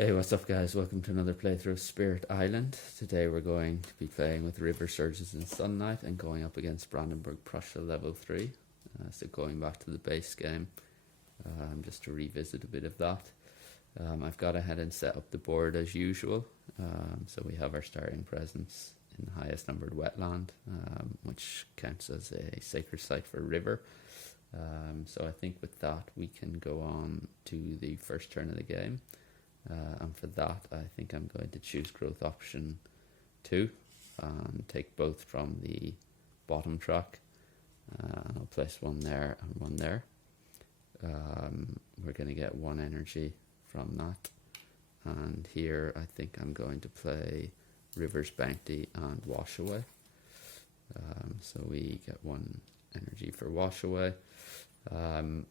Hey, what's up guys? Welcome to another playthrough of Spirit Island. Today we're going to be playing with River Surges in Sunlight and going up against Brandenburg-Prussia level 3. So going back to the base game, just to revisit a bit of that. I've got ahead and set up the board as usual. So we have our starting presence in the highest numbered wetland, which counts as a sacred site for river. So I think with that we can go on to the first turn of the game. And for that, I think I'm going to choose growth option 2 and take both from the bottom track. And I'll place one there and one there. We're going to get 1 energy from that. And here I think I'm going to play River's Bounty and Wash Away. So we get 1 energy for Wash Away. And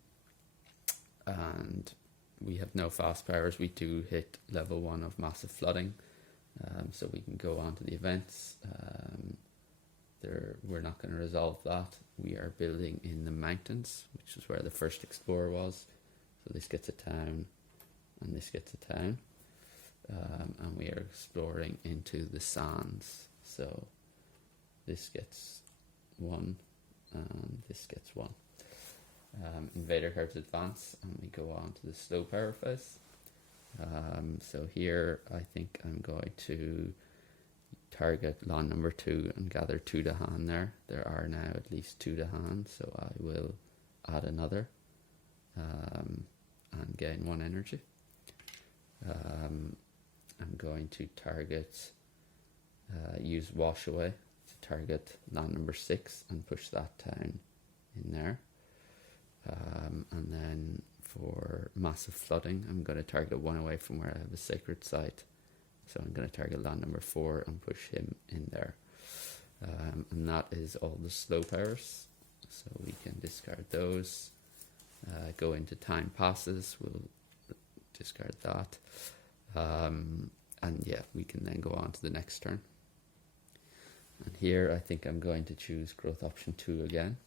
we have no fast powers. We do hit level 1 of massive flooding, so we can go on to the events. We're not going to resolve that. We are building in the mountains, which is where the first explorer was. So this gets a town, and this gets a town, and we are exploring into the sands. So this gets 1, and this gets 1. Invader cards advance, and we go on to the slow power phase. So here I think I'm going to target lawn number 2 and gather 2 dehan there. There are now at least 2 dehan, so I will add another and gain 1 energy. I'm going to target, use Wash Away to target land number 6 and push that town in there. And then for massive flooding, I'm going to target 1 away from where I have a sacred site. So I'm going to target land number 4 and push him in there. And that is all the slow powers. So we can discard those. Go into time passes. We'll discard that. And yeah, we can then go on to the next turn. And here I think I'm going to choose growth option 2 again.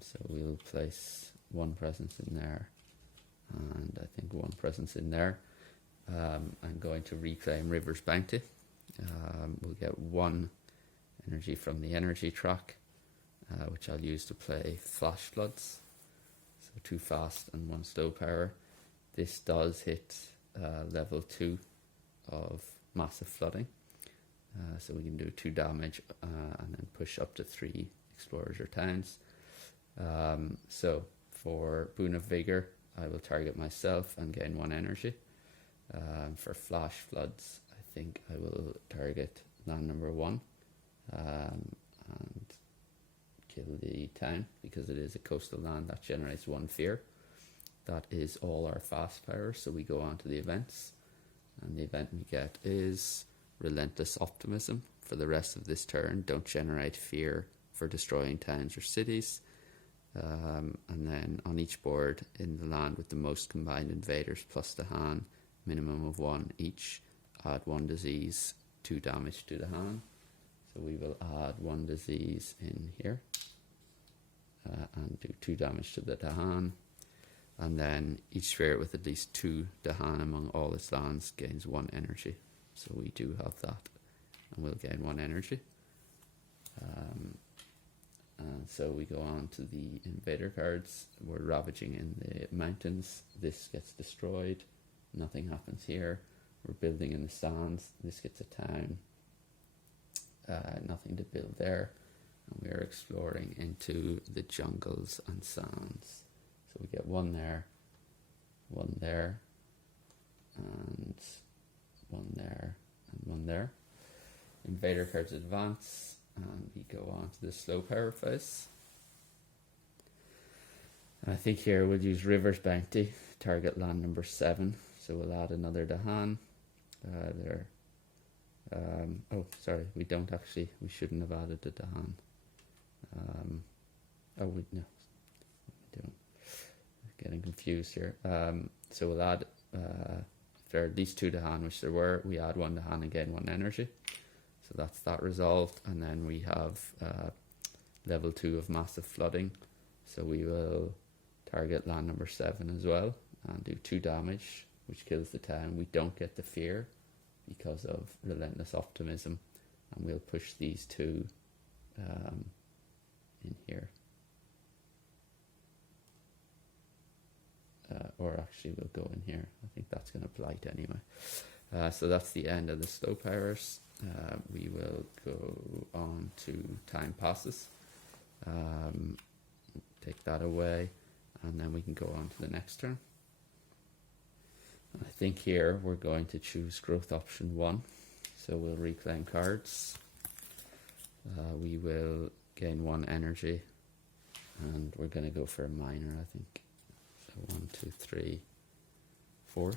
So we'll place 1 presence in there, and I think 1 presence in there. I'm going to reclaim River's Bounty. We'll get 1 energy from the energy track, which I'll use to play Flash Floods. So 2 fast and 1 slow power. This does hit level 2 of massive flooding. So we can do 2 damage and then push up to 3 explorers or towns. So for Boon of Vigor, I will target myself and gain 1 energy. For Flash Floods, I think I will target land number 1 and kill the town, because it is a coastal land that generates 1 fear. That is all our fast powers, so we go on to the events. And the event we get is Relentless Optimism. For the rest of this turn, don't generate fear for destroying towns or cities. And then on each board in the land with the most combined invaders plus dehan, minimum of 1 each, add 1 disease, 2 damage to dehan. So we will add 1 disease in here and do 2 damage to the dehan. And then each spirit with at least 2 dehan among all its lands gains 1 energy. So we do have that, and we'll gain 1 energy. And so we go on to the invader cards. We're ravaging in the mountains. This gets destroyed. Nothing happens here. We're building in the sands. This gets a town. Nothing to build there. And we are exploring into the jungles and sands. So we get 1 there, 1 there, and 1 there, and 1 there. Invader cards advance. And we go on to the slow power phase. And I think here we'll use River's Bounty, target land number 7. So we'll add another dehan there. Oh, sorry, we don't actually, we shouldn't have added the dehan. No, what am I doing? Getting confused here. So we'll add, if there are at least 2 dehan, which there were, we add 1 dehan and gain 1 energy. So that's that resolved, and then we have level 2 of massive flooding. So we will target land number 7 as well and do 2 damage which kills the town. We don't get the fear because of relentless optimism, and we'll push these two in here. Or actually we'll go in here. I think that's going to blight anyway. So that's the end of the slow powers. We will go on to time passes. Take that away, and then we can go on to the next turn. I think here we're going to choose growth option 1. So we'll reclaim cards. We will gain 1 energy, and we're going to go for a minor, I think. So 1, 2, 3, 4.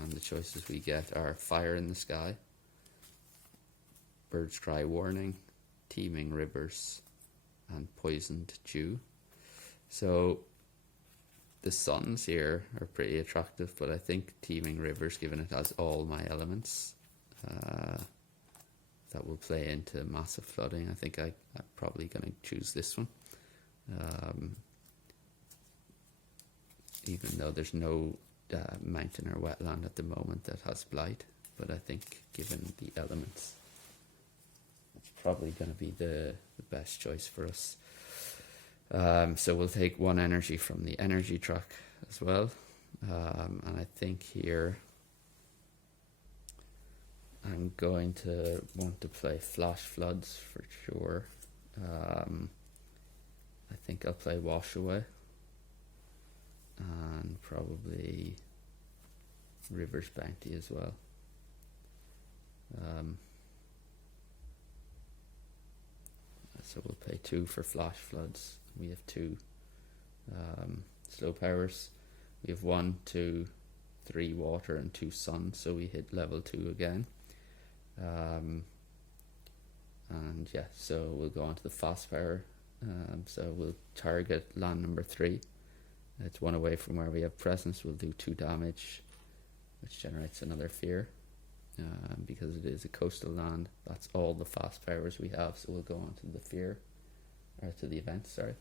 And the choices we get are Fire in the Sky, Bird's Cry Warning, Teeming Rivers, and Poisoned Dew. So the suns here are pretty attractive, but I think Teeming Rivers, given it has all my elements, that will play into massive flooding. I think I'm probably going to choose this one. Even though there's no mountain or wetland at the moment that has blight, but I think given the elements, it's probably going to be the best choice for us. So we'll take 1 energy from the energy track as well, and I think here I'm going to want to play Flash Floods for sure. I think I'll play Wash Away, and probably River's Bounty as well. So we'll pay 2 for Flash Floods. We have 2 slow powers. We have 1, 2, 3 water and 2 sun, so we hit level 2 again. And yeah, so we'll go on to the fast power. So we'll target land number 3. It's 1 away from where we have presence. We'll do 2 damage, which generates another fear. Because it is a coastal land, that's all the fast powers we have. So we'll go on to the fear, or to the event, sorry.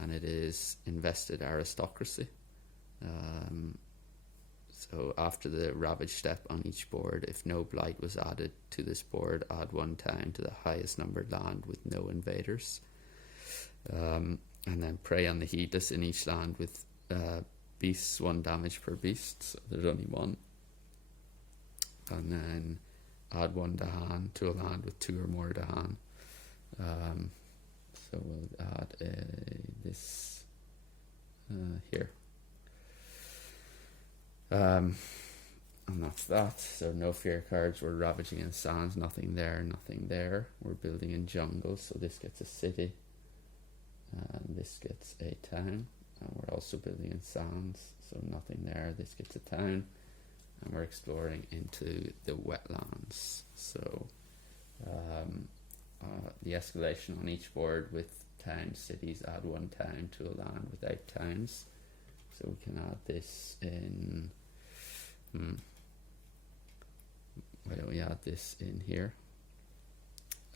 And it is Invested Aristocracy. So after the ravage step on each board, if no blight was added to this board, add 1 town to the highest numbered land with no invaders. And then prey on the heedless in each land with beasts, 1 damage per beast, so there's only 1. And then add 1 dehan to a land with 2 or more dehan. So we'll add this here. And that's that. So no fear cards. We're ravaging in sands. Nothing there, nothing there. We're building in jungle, so this gets a city. And this gets a town. And we're also building in sands, so nothing there. This gets a town. And we're exploring into the wetlands. So the escalation on each board with town, cities, add 1 town to a land without towns. So we can add this in. Why don't we add this in here?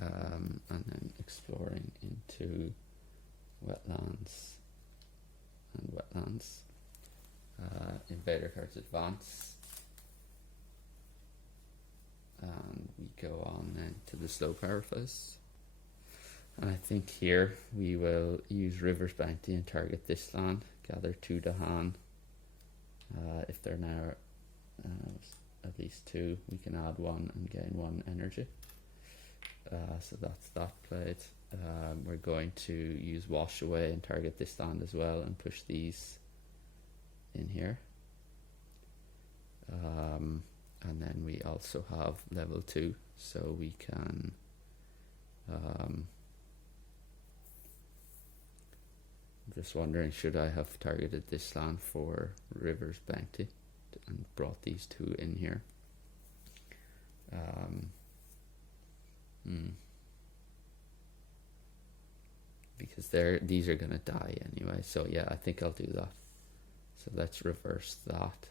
And then exploring into wetlands and wetlands. Invader cards advance. And we go on then to the slow power phase. And I think here we will use River's Bounty and target this land, gather 2 dehan. If they're now at least 2, we can add 1 and gain 1 energy. So that's that played. We're going to use Wash Away and target this land as well and push these in here. And then we also have level 2, so we can I'm just wondering, should I have targeted this land for River's Bounty and brought these 2 in here? Because these are going to die anyway, so yeah, I think I'll do that. So let's reverse that.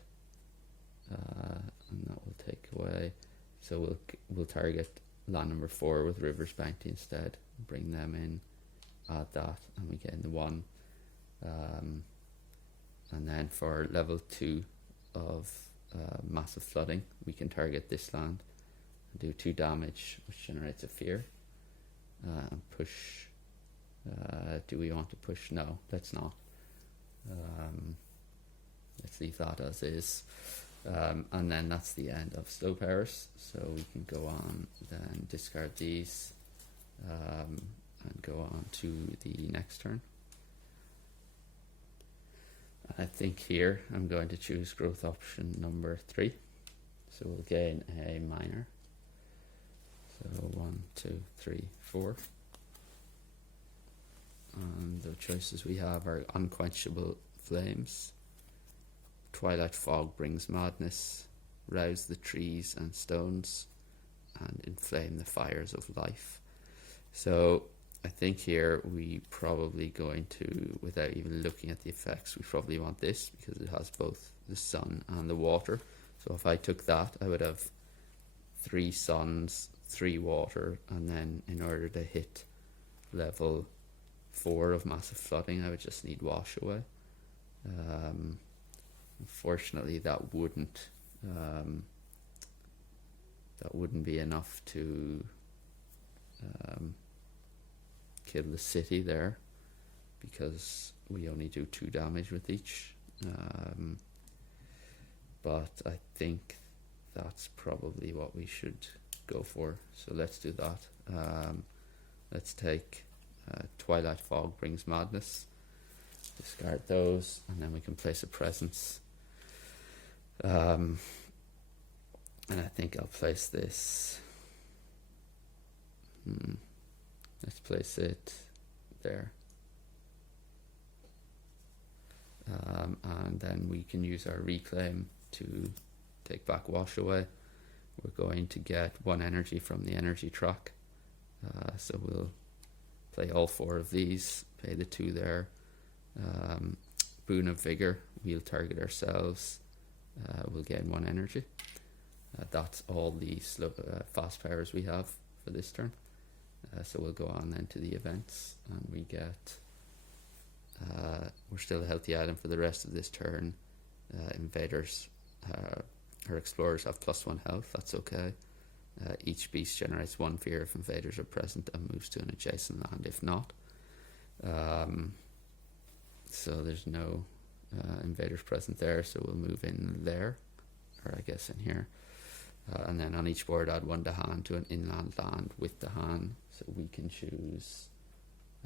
And that will take away. So we'll target land number 4 with River's Bounty instead. Bring them in, add that, and we get in the 1. And then for level 2 of massive flooding, we can target this land and do 2 damage, which generates a fear. And push. Do we want to push? No, let's not. Let's leave that as is. And then that's the end of slow powers. So we can go on, then discard these, and go on to the next turn. I think here I'm going to choose growth option number 3. So we'll gain a minor. So 1, 2, 3, 4. And the choices we have are unquenchable flames, twilight fog brings madness, rouse the trees and stones, and inflame the fires of life. So I think here we probably going to, without even looking at the effects, we probably want this because it has both the sun and the water. So if I took that, I would have 3 suns, 3 water, and then in order to hit level 4 of massive flooding, I would just need wash away. Unfortunately, that wouldn't be enough to kill the city there, because we only do 2 damage with each. But I think that's probably what we should go for. So let's do that. Let's take Twilight Fog brings madness. Discard those, and then we can place a presence. And I think I'll place this. Let's place it there. And then we can use our reclaim to take back wash away. We're going to get 1 energy from the energy track. So we'll play all 4 of these, pay the 2 there. Boon of Vigor, we'll target ourselves. We'll gain 1 energy. That's all the fast powers we have for this turn. So we'll go on then to the events, and we get we're still a healthy item for the rest of this turn. Invaders or explorers have +1 health, that's okay. Each beast generates 1 fear if invaders are present and moves to an adjacent land if not. So there's no invaders present there, so we'll move in there, or I guess in here. And then on each board add 1 dehan to an inland land with dehan. So we can choose,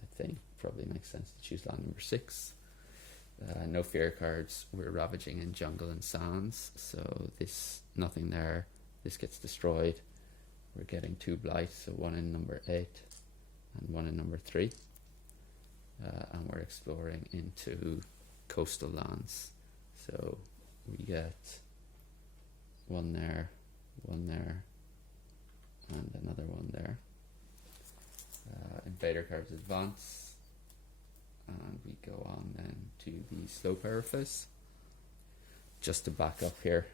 I think probably makes sense to choose land number 6. No fear cards, we're ravaging in jungle and sands, so this, nothing there, this gets destroyed. We're getting 2 blight, so 1 in number 8 and 1 in number 3. And we're exploring into coastal lands, so we get 1 there, 1 there, and another 1 there. Invader cards advance, and we go on then to the slow power phase. Just to back up here,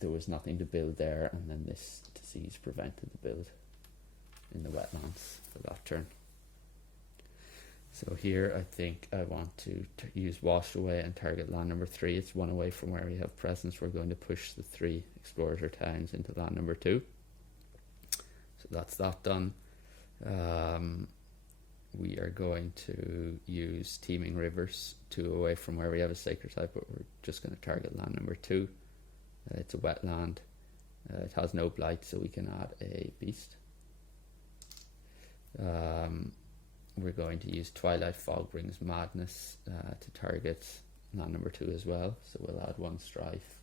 there was nothing to build there, and then this disease prevented the build in the wetlands for that turn. So here I think I want to use wash away and target land number 3. It's 1 away from where we have presence. We're going to push the 3 explorers or towns into land number 2. So that's that done. We are going to use teeming rivers 2 away from where we have a sacred type, but we're just going to target land number 2. It's a wetland. It has no blight, so we can add a beast. We're going to use Twilight Fog brings madness to target land number 2 as well, so we'll add 1 strife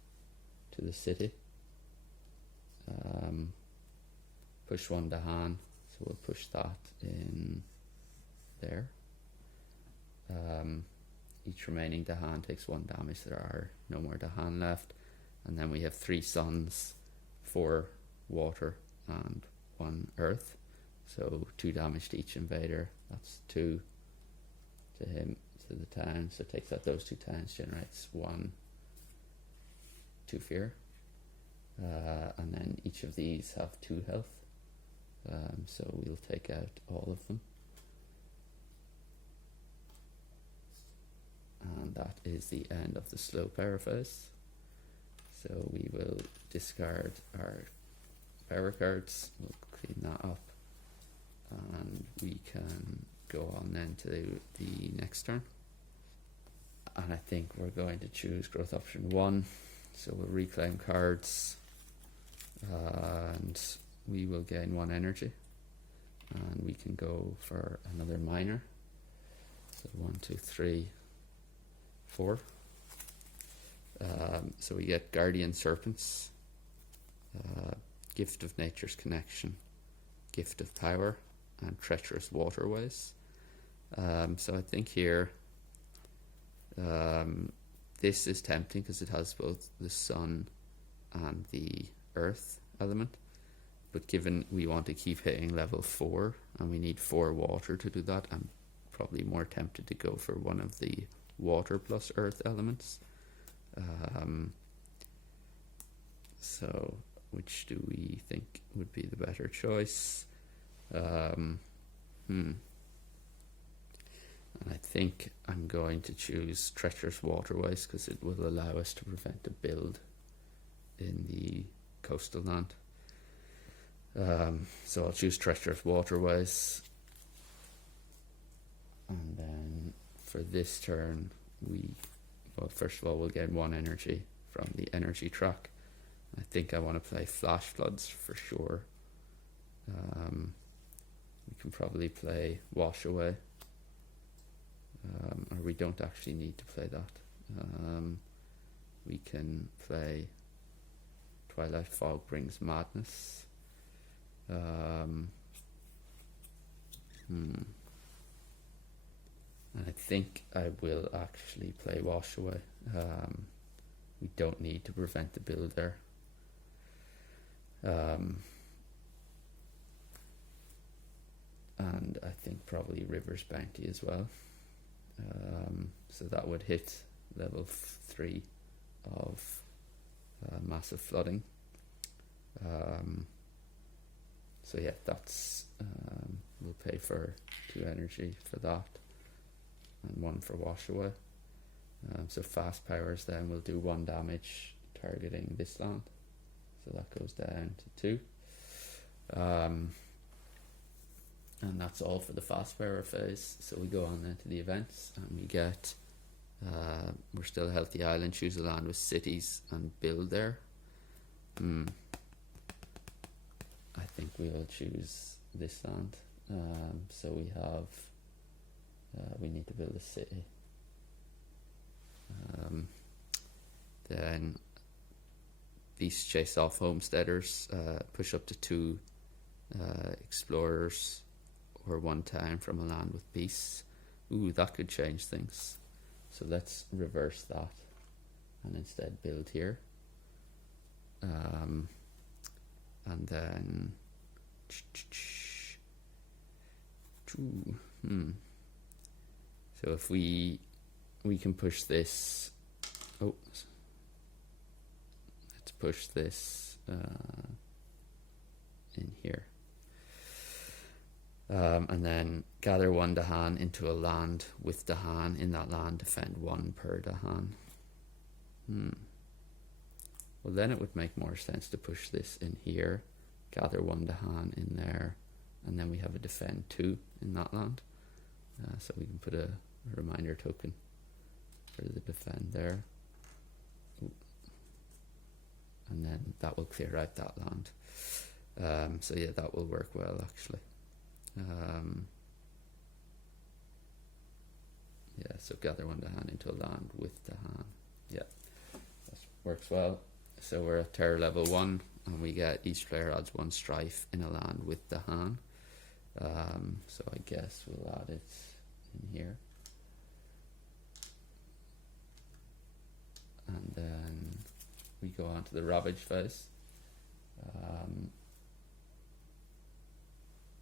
to the city. Push 1 dehan, so we'll push that in there. Each remaining dehan takes 1 damage. There are no more dehan left, and then we have 3 suns, 4 water, and 1 earth. So 2 damage to each invader. That's 2 to him, to the town. So it takes out those 2 towns, generates 1, 2 fear. And then each of these have 2 health. So we'll take out all of them. And that is the end of the slow power phase. So we will discard our power cards, we'll clean that up, and we can go on then to the next turn. And I think we're going to choose growth option 1, so we'll reclaim cards, and we will gain 1 energy, and we can go for another miner. So 1, 2, 3, 4. So we get Guardian Serpents, Gift of Nature's Connection, Gift of Power, and Treacherous Waterways. So I think here this is tempting because it has both the sun and the earth element, but given we want to keep hitting level 4 and we need 4 water to do that, I'm probably more tempted to go for one of the water plus earth elements. So which do we think would be the better choice? And I think I'm going to choose Treacherous Waterways because it will allow us to prevent a build in the coastal land. So I'll choose Treacherous Waterways, and then for this turn first of all we'll gain 1 energy from the energy track. I think I want to play Flash Floods for sure. We can probably play Wash Away, or we don't actually need to play that. We can play Twilight Fog Brings Madness. And I think I will actually play Wash Away. We don't need to prevent the build there. And I think probably River's Bounty as well. So that would hit level 3 of massive flooding. So yeah, that's we'll pay for 2 energy for that and 1 for Wash Away. So fast powers then will do 1 damage targeting this land, so that goes down to 2. And that's all for the fast power phase. So we go on then to the events, and we get we're still a healthy island, choose a land with cities and build there. I think we'll choose this land. So we have we need to build a city. Then beasts chase off homesteaders, push up to 2 explorers or 1 town from a land with beasts. Ooh, that could change things. So let's reverse that and instead build here. And then so if we can push this, let's push this in here, and then gather 1 dehan into a land with dehan. In that land, defend 1 per dehan. Well, then it would make more sense to push this in here, gather 1 dehan in there, and then we have a defend 2 in that land. So we can put a reminder token for the defend there. And then that will clear out that land. So yeah, that will work well actually. Yeah, so gather 1 dehan into a land with dehan. Yeah, that works well. So we're at terror level 1, and we get each player adds 1 strife in a land with dehan. So I guess we'll add it in here. And then we go on to the ravage phase.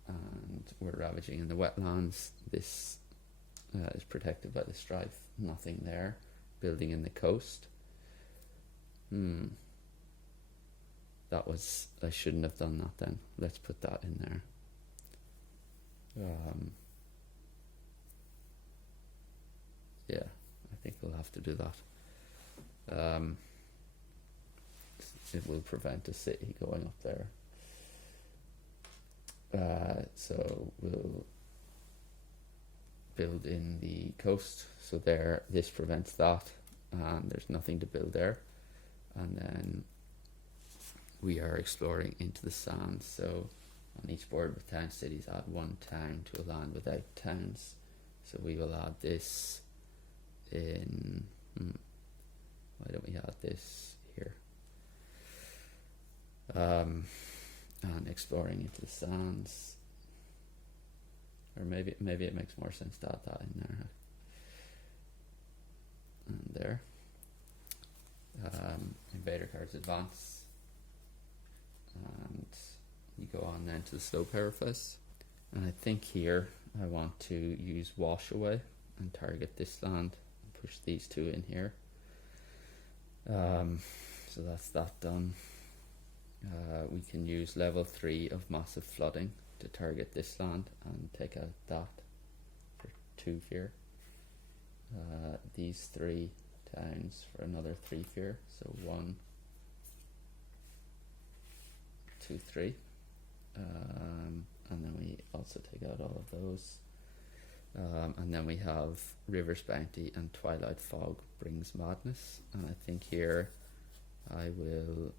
And we're ravaging in the wetlands. This is protected by the strife. Nothing there. Building in the coast. I shouldn't have done that then. Let's put that in there. Yeah, I think we'll have to do that. it will prevent a city going up there. So we'll build in the coast, so there, this prevents that, and there's nothing to build there. And then we are exploring into the sands, so on each board with town cities, add one town to a land without towns. So we will add this in, why don't we add this here? And exploring into the sands, or maybe it makes more sense to add that in there. And there. Invader cards advance, and you go on then to the slow power phase. And I think here I want to use wash away and target this land and push these two in here. So that's that done. We can use level 3 of massive flooding to target this land and take out that for 2 fear. These 3 towns for another 3 fear, so 1, 2, 3. And then we also take out all of those. And then we have River's Bounty and Twilight Fog brings madness. And I think here I will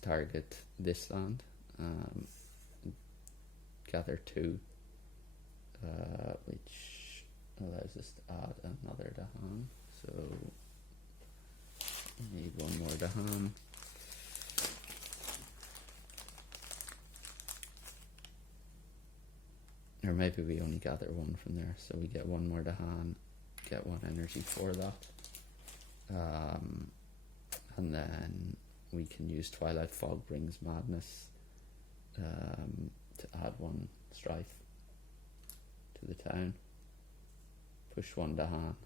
target this land, gather 2, which allows us to add another dehan. So we need 1 more dehan. Or maybe we only gather 1 from there, so we get 1 more dehan, get 1 energy for that. And then we can use Twilight Fog brings madness to add 1 strife to the town. Push 1 dehan,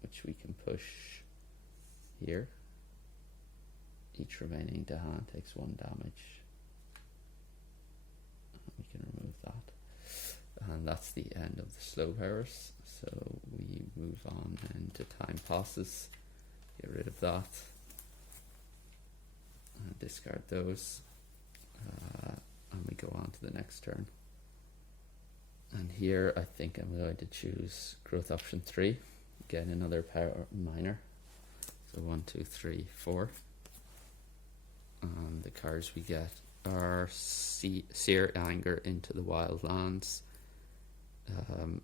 which we can push here. Each remaining dehan takes 1 damage. We can remove that. And that's the end of the slow powers. So we move on into time passes. Get rid of that. Discard those. And we go on to the next turn. And here I think I'm going to choose growth option 3. Again, another power minor. So 1, 2, 3, 4. And the cards we get are Sear Anger into the Wild Lands,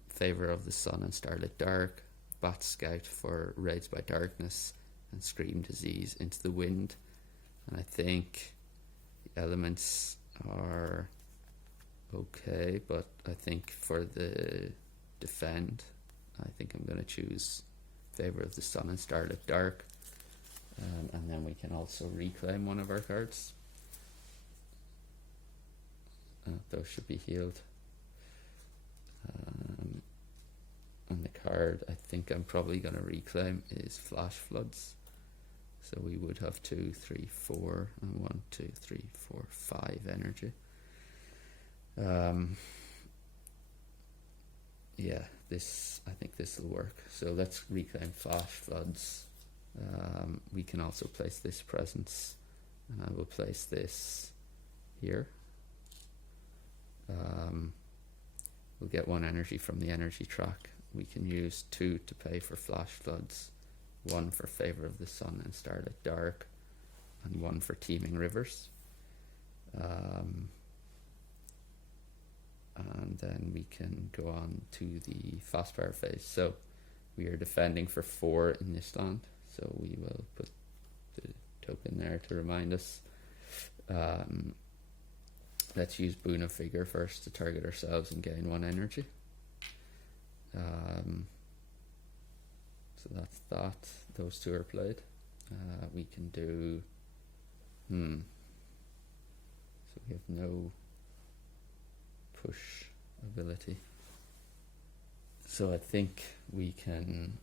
Favor of the Sun and Starlit Dark, Bat Scout for Raids by Darkness, and Scream Disease into the Wind. And I think the elements are okay, but I think for the defend, I think I'm going to choose Favor of the Sun and Starlit Dark. And then we can also reclaim 1 of our cards. Those should be healed. And the card I think I'm probably going to reclaim is Flash Floods. So we would have 2, 3, 4, and 1, 2, 3, 4, 5 energy. Yeah, I think this will work. So let's reclaim Flash Floods. We can also place this presence, and I will place this here. We'll get 1 energy from the energy track. We can use 2 to pay for Flash Floods, 1 for Favor of the Sun and Starlit Dark, and 1 for Teeming Rivers. And then we can go on to the fast power phase. So we are defending for 4 in this land, so we will put the token there to remind us. Let's use Boon of Vigor first to target ourselves and gain 1 energy. So that's that. Those 2 are played. We can do... So we have no push ability. So I think we can...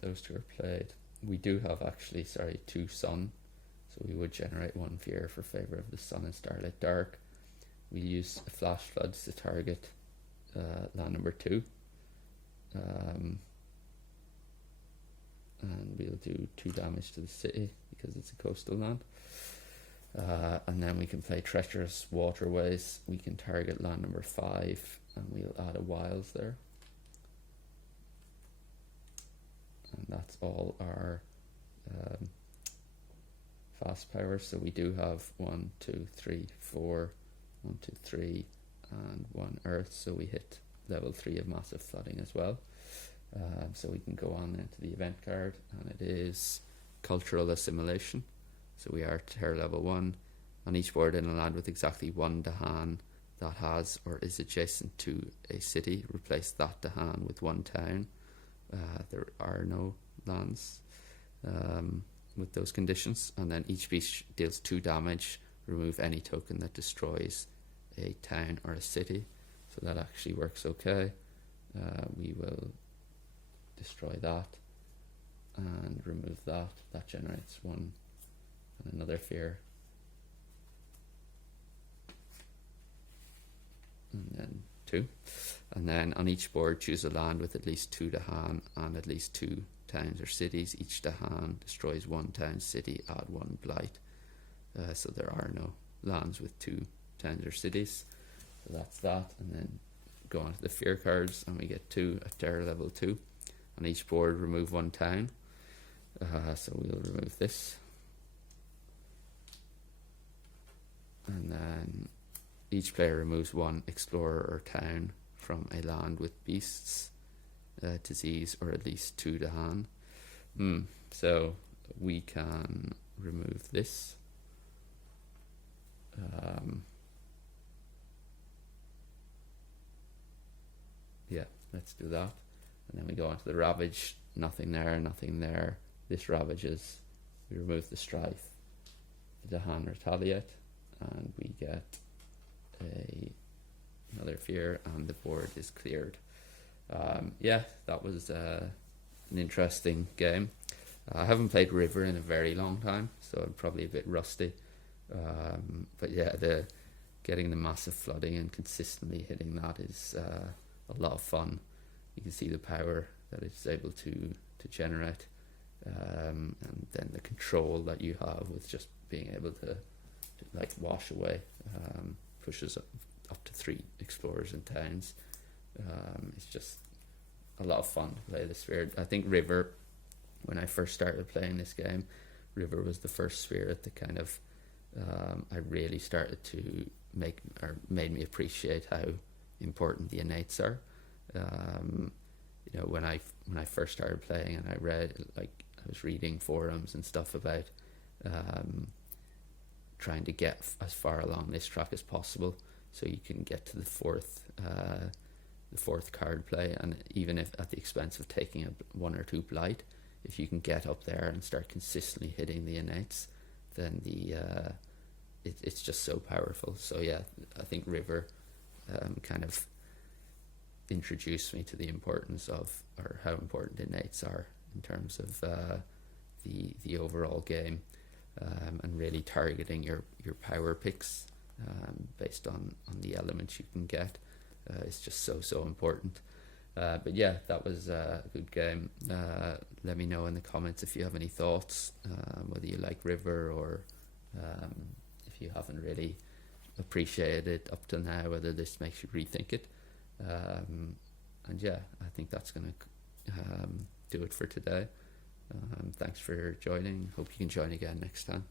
Those 2 are played. We do have actually, 2 sun. So we would generate 1 fear for Favor of the Sun and Starlit Dark. We use Flash Floods to target land number 2. And we'll do 2 damage to the city because it's a coastal land. And then we can play treacherous waterways. We can target land number 5, and we'll add a wilds there. And that's all our fast power. So we do have 1, 2, 3, 4, 1, 2, 3, and 1 earth. So we hit level 3 of massive flooding as well. So we can go on into the event card, and it is cultural assimilation. So we are tier level 1. On each board in a land with exactly 1 dehan that has or is adjacent to a city, replace that dehan with 1 town. There are no lands with those conditions. And then each beast deals 2 damage. Remove any token that destroys a town or a city. So that actually works okay. We will destroy that and remove that. That generates 1 and another fear. And then 2. And then on each board choose a land with at least 2 dehan and at least 2 towns or cities. Each dehan destroys 1 town, city, add 1 blight. So there are no lands with 2 towns or cities. So that's that. And then go on to the fear cards, and we get 2 at terror level 2. On each board remove 1 town. So we'll remove this. And then each player removes 1 explorer or town from a land with beasts, disease, or at least 2 dehan. So we can remove this. Yeah, let's do that. And then we go on to the ravage. Nothing there, nothing there. This ravages. We remove the strife. The dehan retaliate, and we get another fear, and the board is cleared. Yeah, that was an interesting game. I haven't played River in a very long time, so I'm probably a bit rusty. But yeah, getting the massive flooding and consistently hitting that is a lot of fun. You can see the power that it's able to generate, and then the control that you have with just being able to like wash away pushes up to 3 explorers and towns. It's just a lot of fun to play the sphere. I think River, when I first started playing this game, River was the first spirit that kind of I really started to made me appreciate how important the innates are. You know, when I first started playing, and I was reading forums and stuff about trying to get as far along this track as possible, so you can get to the fourth card play, and even if at the expense of taking 1 or 2 blight, if you can get up there and start consistently hitting the innates, then it's just so powerful. So yeah, I think River kind of introduced me to the importance of, or how important innates are in terms of the overall game, and really targeting your power picks based on the elements you can get is just so important. But yeah, that was a good game. Let me know in the comments if you have any thoughts, whether you like River, or if you haven't really appreciated it up till now, whether this makes you rethink it. And yeah, I think that's going to do it for today. Thanks for joining. Hope you can join again next time.